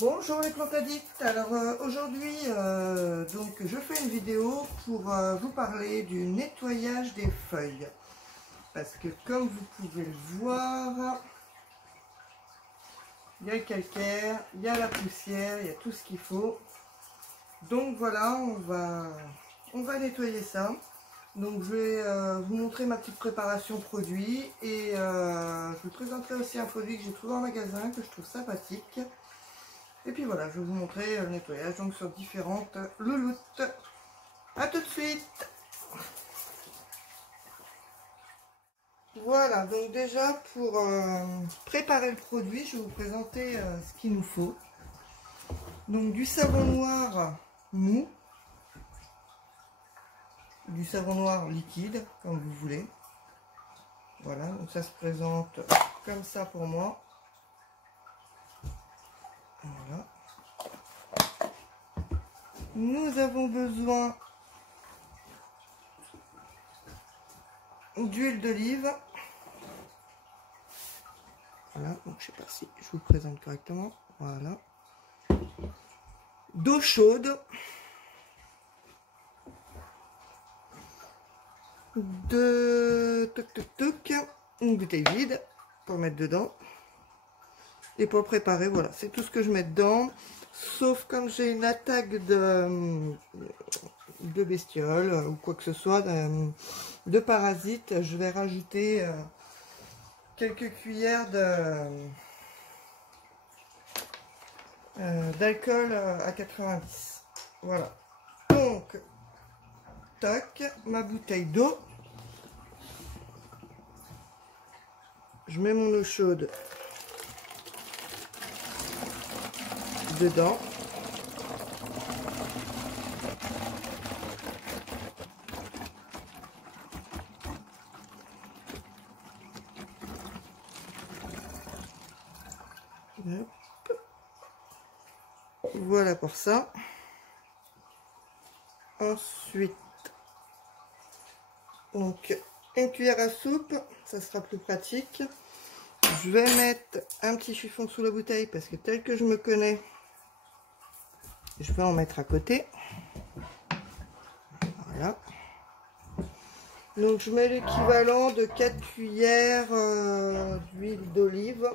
Bonjour les plantes addicts. Alors aujourd'hui donc je fais une vidéo pour vous parler du nettoyage des feuilles, parce que comme vous pouvez le voir, il y a le calcaire, il y a la poussière, il y a tout ce qu'il faut. Donc voilà, on va nettoyer ça. Donc je vais vous montrer ma petite préparation produit, et je vous présenterai aussi un produit que j'ai trouvé en magasin que je trouve sympathique. Et puis voilà, je vais vous montrer le nettoyage donc sur différentes louloutes. A tout de suite. Voilà, donc déjà pour préparer le produit, je vais vous présenter ce qu'il nous faut. Donc du savon noir mou, du savon noir liquide, comme vous voulez. Voilà, donc ça se présente comme ça pour moi. Voilà. Nous avons besoin d'huile d'olive. Voilà, donc je sais pas si je vous présente correctement. Voilà. D'eau chaude. Une bouteille vide pour mettre dedans. Et pour le préparer, voilà, c'est tout ce que je mets dedans. Sauf quand j'ai une attaque de bestioles ou quoi que ce soit, de parasites, je vais rajouter quelques cuillères d'alcool à 90. Voilà. Donc, tac, ma bouteille d'eau. Je mets mon eau chaude dedans. Hop. Voilà pour ça. Ensuite, donc une cuillère à soupe, ça sera plus pratique. Je vais mettre un petit chiffon sous la bouteille parce que tel que je me connais, je vais en mettre à côté. Voilà. Donc je mets l'équivalent de 4 cuillères d'huile d'olive.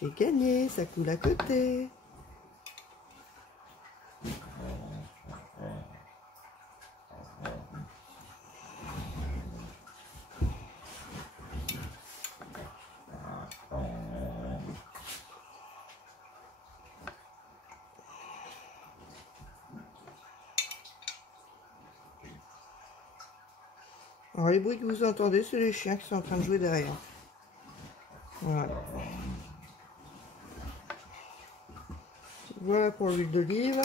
J'ai gagné, ça coule à côté. Alors les bruits que vous entendez, c'est les chiens qui sont en train de jouer derrière. Voilà. Voilà pour l'huile d'olive.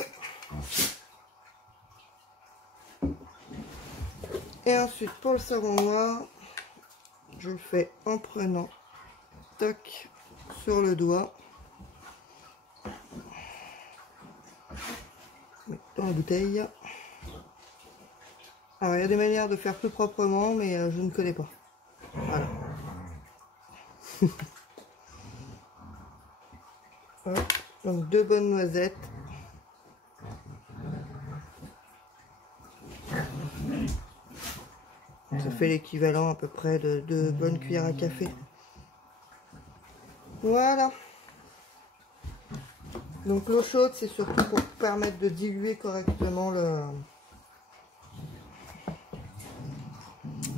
Et ensuite pour le savon noir, je le fais en prenant toc sur le doigt dans la bouteille. Alors il y a des manières de faire plus proprement, mais je ne connais pas. Voilà. Hop, donc 2 bonnes noisettes. Ça fait l'équivalent à peu près de 2 bonnes cuillères à café. Voilà. Donc l'eau chaude, c'est surtout pour permettre de diluer correctement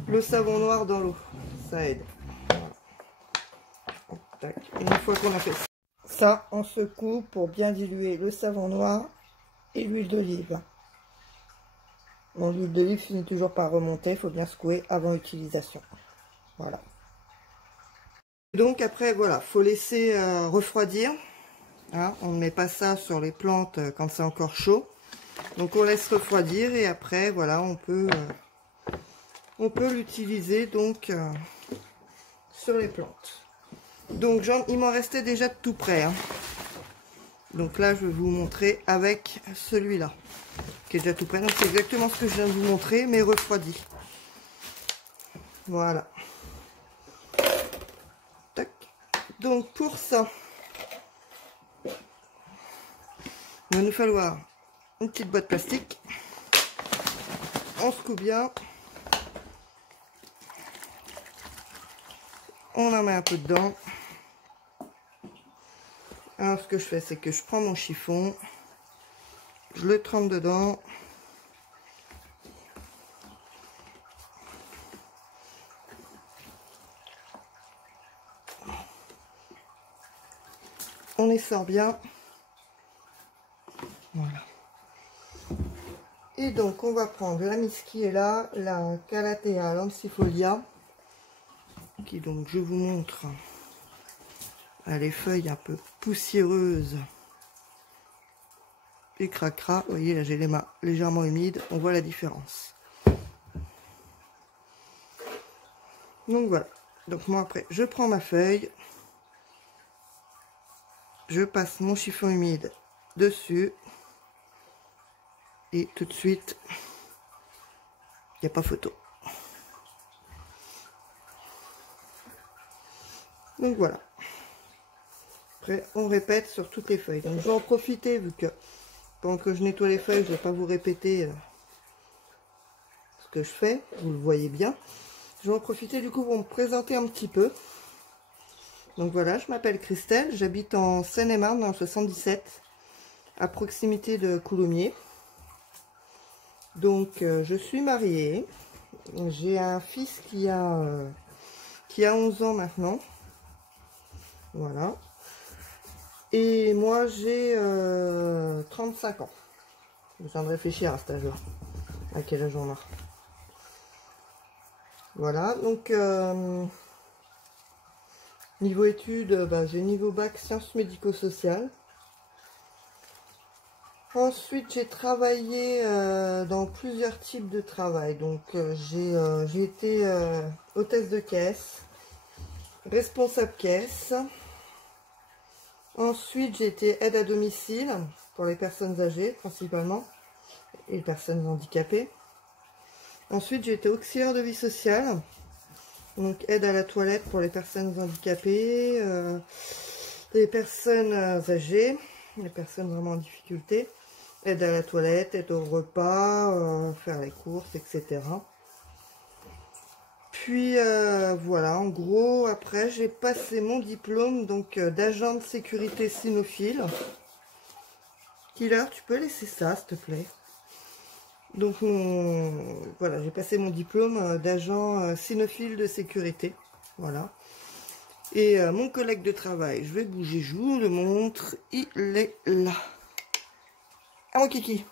le savon noir dans l'eau. Ça aide. Voilà. Une fois qu'on a fait ça, on secoue pour bien diluer le savon noir et l'huile d'olive. Bon, l'huile d'olive finit toujours par remonter, il faut bien secouer avant utilisation. Voilà. Donc après, voilà, faut laisser refroidir. Hein, on ne met pas ça sur les plantes quand c'est encore chaud. Donc on laisse refroidir et après, voilà, on peut l'utiliser donc sur les plantes. Donc il m'en restait déjà de tout près, hein. Donc là je vais vous montrer avec celui-là qui est déjà tout prêt. Donc c'est exactement ce que je viens de vous montrer, mais refroidi. Voilà. Tac. Donc pour ça, il va nous falloir une petite boîte plastique. On secoue bien. On en met un peu dedans. Alors ce que je fais, c'est que je prends mon chiffon, je le trempe dedans. On essore bien. Voilà. Et donc on va prendre la Mischiella, la Calathea lancifolia, qui donc je vous montre, a les feuilles un peu poussiéreuses et cracra. Vous voyez là j'ai les mains légèrement humides, on voit la différence. Donc voilà. Donc moi après je prends ma feuille, je passe mon chiffon humide dessus et tout de suite il n'y a pas photo. Donc voilà. Après on répète sur toutes les feuilles. Donc je vais en profiter vu que pendant que je nettoie les feuilles, je ne vais pas vous répéter ce que je fais, vous le voyez bien. Je vais en profiter du coup pour me présenter un petit peu. Donc voilà, je m'appelle Christelle, j'habite en Seine-et-Marne dans le 77, à proximité de Coulommiers. Donc je suis mariée, j'ai un fils qui a 11 ans maintenant. Voilà. Et moi j'ai 35 ans. Je viens de réfléchir à cet âge-là. À quel âge on a. Voilà, donc niveau études, j'ai niveau bac sciences médico-sociales. Ensuite j'ai travaillé dans plusieurs types de travail. Donc j'ai été hôtesse de caisse, responsable caisse. Ensuite, j'ai été aide à domicile pour les personnes âgées principalement et les personnes handicapées. Ensuite, j'ai été auxiliaire de vie sociale, donc aide à la toilette pour les personnes handicapées, les personnes âgées, les personnes vraiment en difficulté, aide à la toilette, aide au repas, faire les courses, etc. Puis voilà, en gros, après j'ai passé mon diplôme donc d'agent de sécurité cynophile. Killer, tu peux laisser ça s'il te plaît. Donc voilà, j'ai passé mon diplôme d'agent cynophile de sécurité. Voilà. Et mon collègue de travail, je vais bouger, je vous le montre, il est là. Ah mon kiki,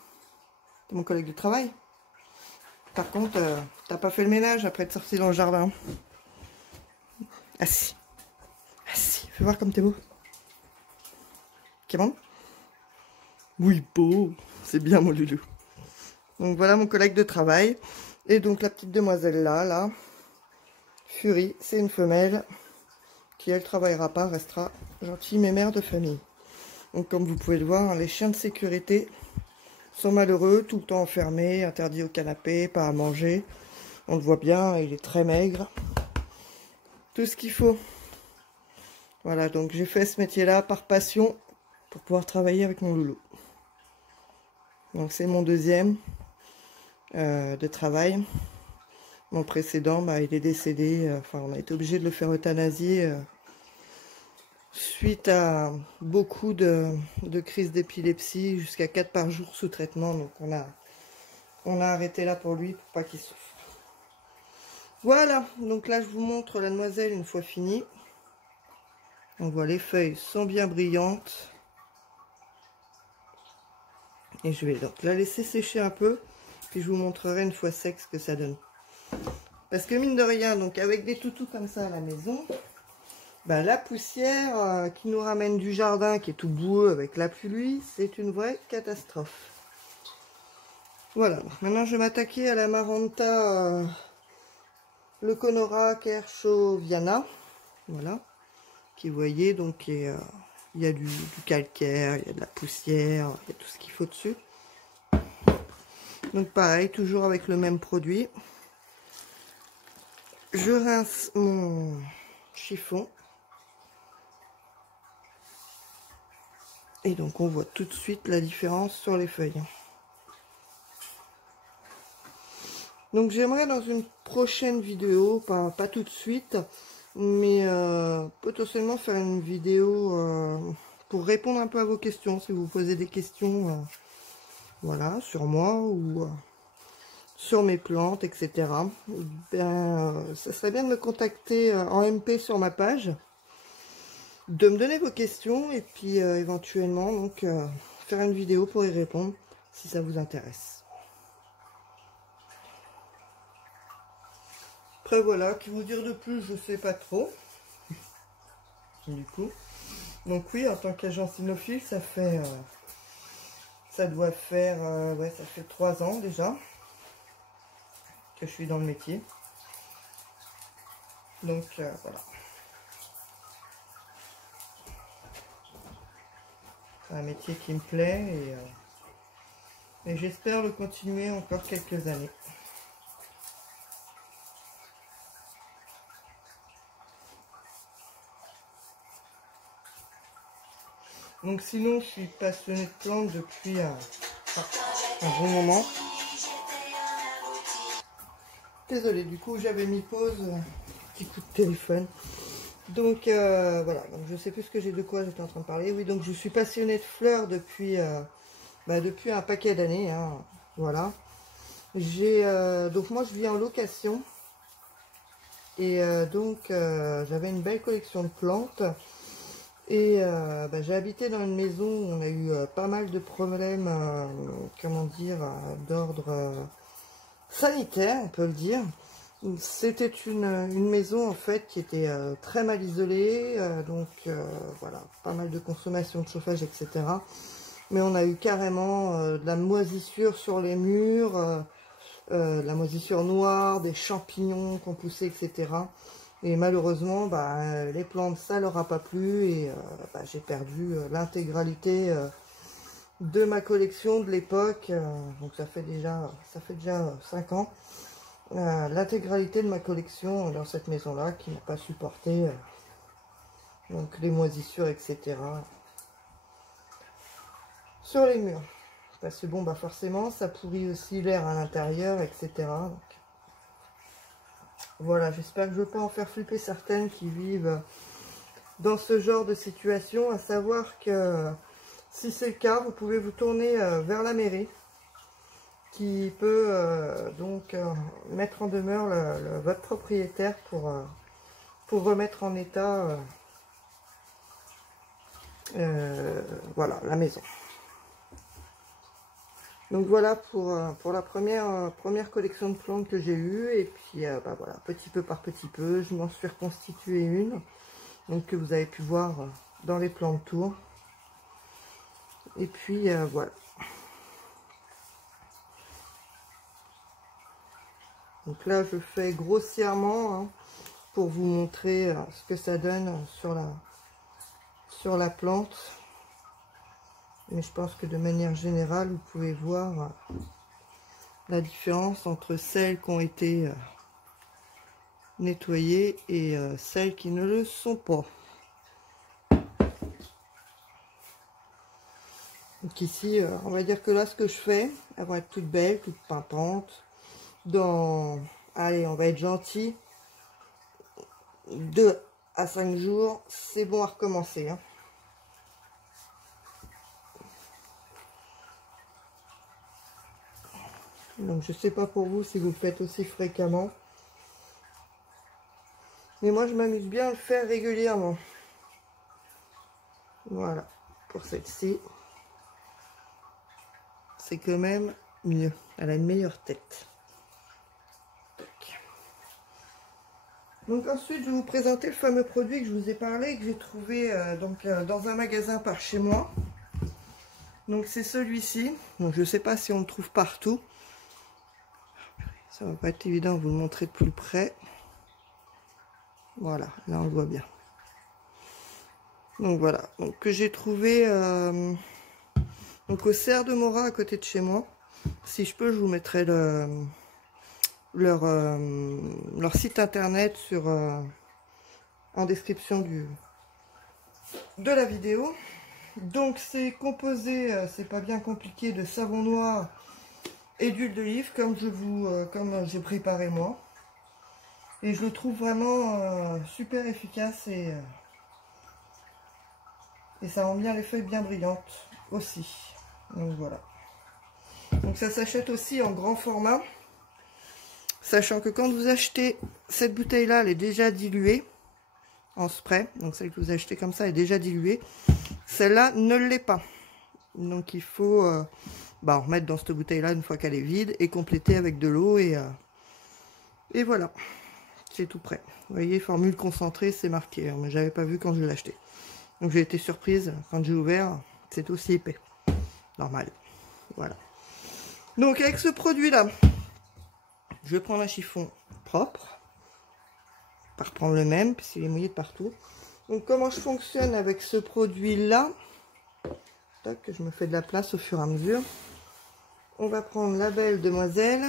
c'est mon collègue de travail. Par contre, t'as pas fait le ménage après être sorti dans le jardin. Assis. Assis. Fais voir comme t'es beau. Comment? Oui, beau. C'est bien mon loulou. Donc voilà mon collègue de travail. Et donc la petite demoiselle là, Fury, c'est une femelle qui elle travaillera pas, restera gentille mais mère de famille. Donc comme vous pouvez le voir, les chiens de sécurité sont malheureux, tout le temps enfermés, interdits au canapé, pas à manger. On le voit bien, il est très maigre. Tout ce qu'il faut. Voilà, donc j'ai fait ce métier-là par passion pour pouvoir travailler avec mon loulou. Donc c'est mon deuxième de travail. Mon précédent, il est décédé. Enfin, on a été obligé de le faire euthanasier suite à beaucoup de crises d'épilepsie, jusqu'à 4 par jour sous traitement. Donc on a arrêté là pour lui, pour pas qu'il souffre. Voilà, donc là je vous montre la demoiselle une fois finie. On voit les feuilles sont bien brillantes. Et je vais donc la laisser sécher un peu, puis je vous montrerai une fois sec ce que ça donne. Parce que mine de rien, donc avec des toutous comme ça à la maison, la poussière qui nous ramène du jardin, qui est tout boueux avec la pluie, c'est une vraie catastrophe. Voilà, donc maintenant je vais m'attaquer à la Maranta Leconora Kershoviana. Voilà. Qui, vous voyez, donc il y a du calcaire, il y a de la poussière, il y a tout ce qu'il faut dessus. Donc pareil, toujours avec le même produit. Je rince mon chiffon. Et donc on voit tout de suite la différence sur les feuilles. Donc j'aimerais dans une prochaine vidéo, pas tout de suite, mais potentiellement faire une vidéo pour répondre un peu à vos questions. Si vous posez des questions voilà, sur moi ou sur mes plantes, etc. Ben, ça serait bien de me contacter en MP sur ma page, de me donner vos questions et puis éventuellement donc faire une vidéo pour y répondre si ça vous intéresse. Après voilà, que vous dire de plus, je sais pas trop. Du coup, donc oui, en tant qu'agent cynophile, ça fait, ça doit faire, ouais, ça fait 3 ans déjà que je suis dans le métier. Donc voilà. C'est un métier qui me plaît et j'espère le continuer encore quelques années. Donc sinon, je suis passionnée de plantes depuis un bon moment. Désolée, du coup j'avais mis pause, petit coup de téléphone. Donc voilà, donc je sais plus ce que j'ai de quoi j'étais en train de parler. Oui, donc je suis passionnée de fleurs depuis, depuis un paquet d'années. Hein, voilà. Donc moi je vis en location. Et donc j'avais une belle collection de plantes. Et j'ai habité dans une maison où on a eu pas mal de problèmes, comment dire, d'ordre sanitaire, on peut le dire. C'était une maison en fait qui était très mal isolée, donc voilà, pas mal de consommation de chauffage, etc. Mais on a eu carrément de la moisissure sur les murs, de la moisissure noire, des champignons qu'on poussait, etc. Et malheureusement, les plantes, ça leur a pas plu et j'ai perdu l'intégralité de ma collection de l'époque. Donc ça fait déjà 5 ans. L'intégralité de ma collection dans cette maison-là qui n'a pas supporté donc les moisissures, etc. sur les murs. Parce que bon, forcément, ça pourrit aussi l'air à l'intérieur, etc. Donc, voilà, j'espère que je ne vais pas en faire flipper certaines qui vivent dans ce genre de situation, à savoir que si c'est le cas, vous pouvez vous tourner vers la mairie qui peut donc mettre en demeure votre propriétaire pour remettre en état voilà, la maison. Donc voilà pour la première collection de plantes que j'ai eue. Et puis voilà, petit peu par petit peu, je m'en suis reconstitué une. Donc que vous avez pu voir dans les plans de tour. Et puis voilà. Donc là je fais grossièrement hein, pour vous montrer ce que ça donne sur la plante. Mais je pense que de manière générale, vous pouvez voir la différence entre celles qui ont été nettoyées et celles qui ne le sont pas. Donc ici, on va dire que là, ce que je fais, elles vont être toutes belles, toutes pimpantes. Allez, on va être gentil. 2 à 5 jours, c'est bon à recommencer. Hein. Donc je sais pas pour vous si vous le faites aussi fréquemment. Mais moi je m'amuse bien à le faire régulièrement. Voilà, pour celle-ci. C'est quand même mieux. Elle a une meilleure tête. Donc ensuite je vais vous présenter le fameux produit que je vous ai parlé, que j'ai trouvé dans un magasin par chez moi. Donc c'est celui-ci. Donc je ne sais pas si on le trouve partout. Ça va pas être évident de vous le montrer de plus près. Voilà, là on le voit bien. Donc voilà, donc que j'ai trouvé donc au Cerf de Mora à côté de chez moi. Si je peux, je vous mettrai leur site internet en description de la vidéo. Donc c'est composé, c'est pas bien compliqué, de savon noir et d'huile d'olive comme j'ai préparé moi. Et je le trouve vraiment super efficace et ça rend bien les feuilles bien brillantes aussi. Donc voilà. Donc ça s'achète aussi en grand format. Sachant que quand vous achetez cette bouteille là, elle est déjà diluée en spray. Donc celle que vous achetez comme ça est déjà diluée. Celle-là ne l'est pas. Donc il faut en remettre dans cette bouteille là une fois qu'elle est vide et compléter avec de l'eau et voilà. C'est tout prêt. Vous voyez, formule concentrée, c'est marqué. Mais j'avais pas vu quand je l'ai acheté. Donc j'ai été surprise quand j'ai ouvert. C'est aussi épais. Normal. Voilà. Donc avec ce produit là, je vais prendre un chiffon propre. Pas reprendre le même puisqu'il est mouillé de partout. Donc comment je fonctionne avec ce produit là, que je me fais de la place au fur et à mesure. On va prendre la belle demoiselle,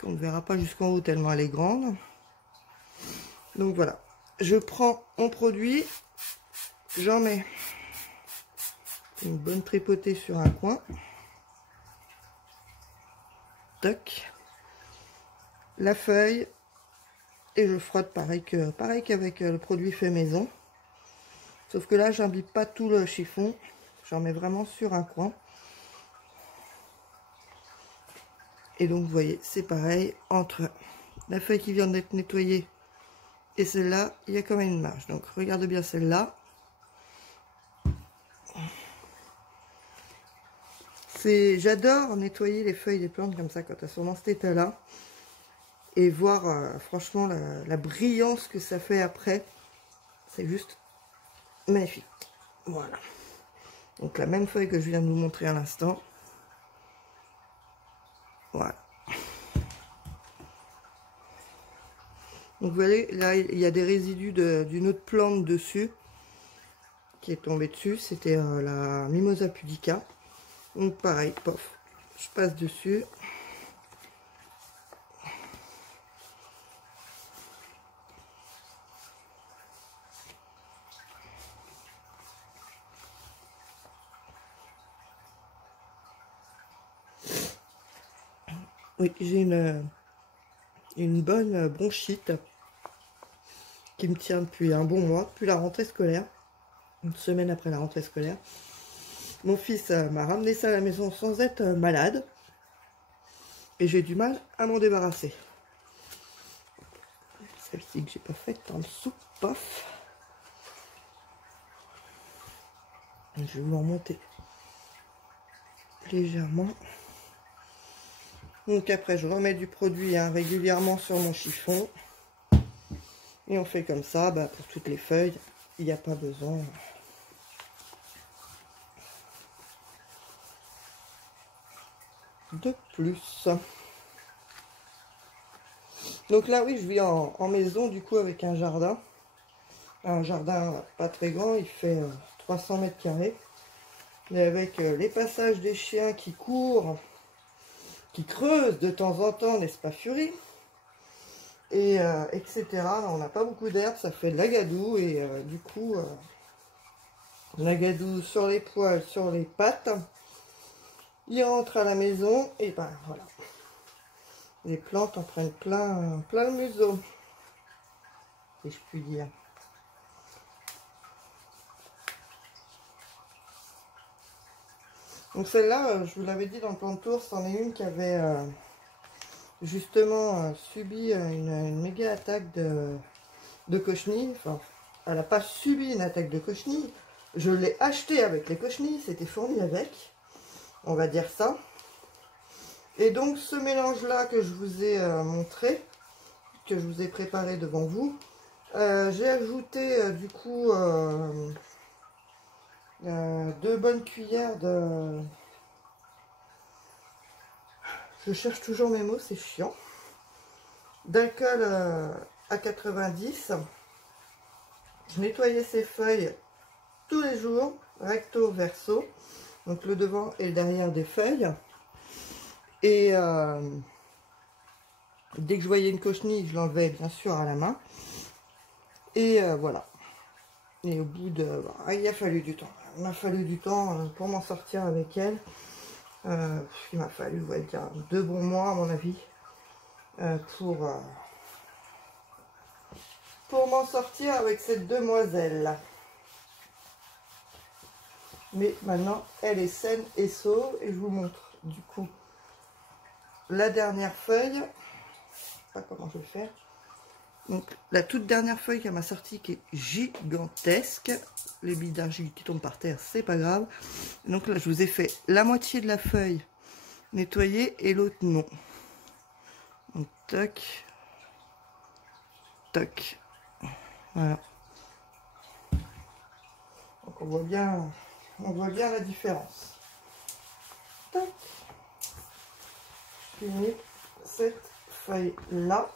qu'on ne verra pas jusqu'en haut tellement elle est grande. Donc voilà, je prends mon produit, j'en mets une bonne tripotée sur un coin. Toc. La feuille. Et je frotte pareil qu'avec le produit fait maison. Sauf que là, j'imbibe pas tout le chiffon. J'en mets vraiment sur un coin. Et donc, vous voyez, c'est pareil. Entre la feuille qui vient d'être nettoyée et celle-là, il y a quand même une marge. Donc, regardez bien celle-là. J'adore nettoyer les feuilles des plantes comme ça, quand elles sont dans cet état-là. Et voir, franchement, la brillance que ça fait après. C'est juste magnifique. Voilà. Donc la même feuille que je viens de vous montrer à l'instant. Voilà. Donc vous voyez, là il y a des résidus d'une autre plante dessus. Qui est tombée dessus. C'était la Mimosa pudica. Donc pareil, pof. Je passe dessus. Oui, j'ai une bonne bronchite qui me tient depuis un bon mois, depuis la rentrée scolaire, une semaine après la rentrée scolaire. Mon fils m'a ramené ça à la maison sans être malade et j'ai du mal à m'en débarrasser. Celle-ci que j'ai pas faite en dessous, pof. Je vais m'en monter légèrement. Donc après je remets du produit régulièrement sur mon chiffon. Et on fait comme ça, pour toutes les feuilles, il n'y a pas besoin de plus. Donc là oui, je vis en maison du coup avec un jardin. Un jardin pas très grand, il fait 300 mètres carrés. Mais avec les passages des chiens qui courent, qui creusent de temps en temps, n'est-ce pas Fury? Et etc. On n'a pas beaucoup d'herbe, ça fait de l'agadou et du coup l'agadou sur les poils, sur les pattes. Il rentre à la maison et voilà. Les plantes en prennent plein le museau, si je puis dire. Donc celle-là, je vous l'avais dit dans le plan de tour, c'en est une qui avait justement subi une méga attaque de cochenille. Enfin, elle n'a pas subi une attaque de cochenille. Je l'ai acheté avec les cochenilles, c'était fourni avec, on va dire ça. Et donc ce mélange-là que je vous ai montré, que je vous ai préparé devant vous, j'ai ajouté du coup 2 bonnes cuillères de... Je cherche toujours mes mots, c'est chiant. D'alcool à 90. Je nettoyais ces feuilles tous les jours, recto verso, donc le devant et le derrière des feuilles. Et dès que je voyais une cochenille, je l'enlevais bien sûr à la main. Et voilà. Et au bout de... il a fallu du temps. Il m'a fallu du temps pour m'en sortir avec elle. Il m'a fallu, on va dire, 2 bons mois à mon avis. Pour m'en sortir avec cette demoiselle. Mais maintenant, elle est saine et sauve. Et je vous montre du coup la dernière feuille. Je sais pas comment je vais faire. Donc la toute dernière feuille qu'elle m'a sortie qui est gigantesque. Les billes d'argile qui tombent par terre, c'est pas grave. Donc là, je vous ai fait la moitié de la feuille nettoyée et l'autre non. Donc tac, tac. Voilà. Donc on voit bien la différence. Tac. Je finis cette feuille là.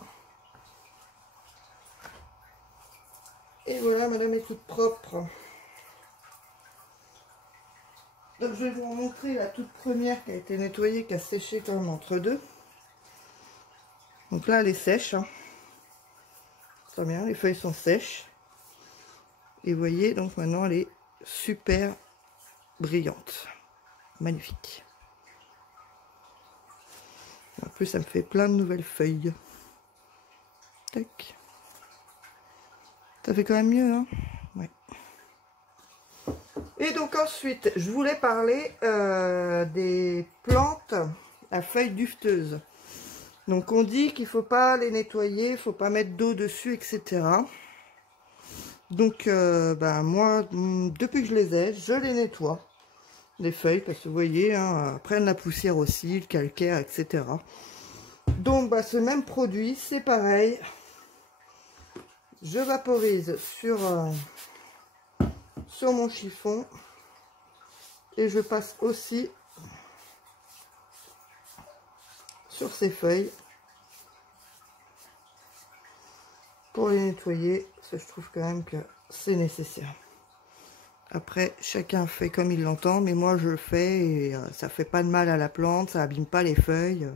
Et voilà, madame est toute propre. Donc je vais vous montrer la toute première qui a été nettoyée, qui a séché quand même entre deux. Donc là elle est sèche. Hein. Très bien, les feuilles sont sèches. Et vous voyez, donc maintenant elle est super brillante. Magnifique. En plus ça me fait plein de nouvelles feuilles. Tac. Ça fait quand même mieux, hein. Ouais. Et donc ensuite, je voulais parler des plantes à feuilles dufteuses. Donc on dit qu'il ne faut pas les nettoyer, il ne faut pas mettre d'eau dessus, etc. Donc moi, depuis que je les ai, je les nettoie, les feuilles, parce que vous voyez, hein, prennent la poussière aussi, le calcaire, etc. Donc ce même produit, c'est pareil. Je vaporise sur mon chiffon et je passe aussi sur ces feuilles pour les nettoyer, parce que je trouve quand même que c'est nécessaire. Après, chacun fait comme il l'entend, mais moi je le fais et ça fait pas de mal à la plante, ça abîme pas les feuilles,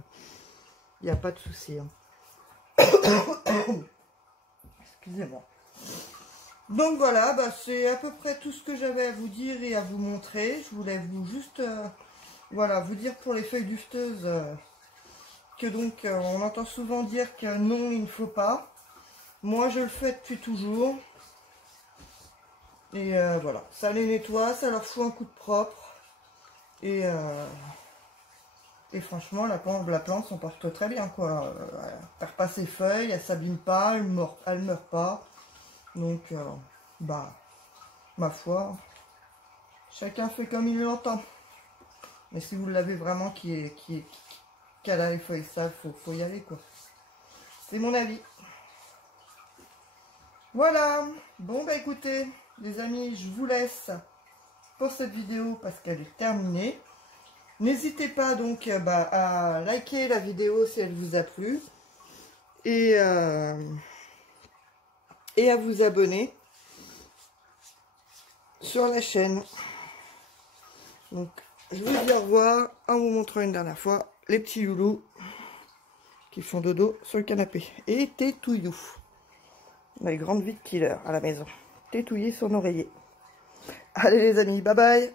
il n'y a pas de souci. Hein. Excusez-moi. Donc voilà, c'est à peu près tout ce que j'avais à vous dire et à vous montrer. Je voulais juste voilà, vous dire pour les feuilles dufteuses que donc on entend souvent dire que non, il ne faut pas. Moi je le fais depuis toujours. Et voilà, ça les nettoie, ça leur fout un coup de propre. Et franchement, la plante s'en porte très bien, quoi. Elle perd pas ses feuilles, elle s'abîme pas, elle meurt pas. Donc, ma foi, chacun fait comme il l'entend. Mais si vous l'avez vraiment qui a les feuilles sales, faut y aller, quoi. C'est mon avis. Voilà. Bon, écoutez, les amis, je vous laisse pour cette vidéo parce qu'elle est terminée. N'hésitez pas donc à liker la vidéo si elle vous a plu et à vous abonner sur la chaîne. Donc je vous dis au revoir en vous montrant une dernière fois les petits loulous qui font dodo sur le canapé. Et Tétouillou, les grandes vides killer à la maison. Tétouiller son oreiller. Allez les amis, bye bye.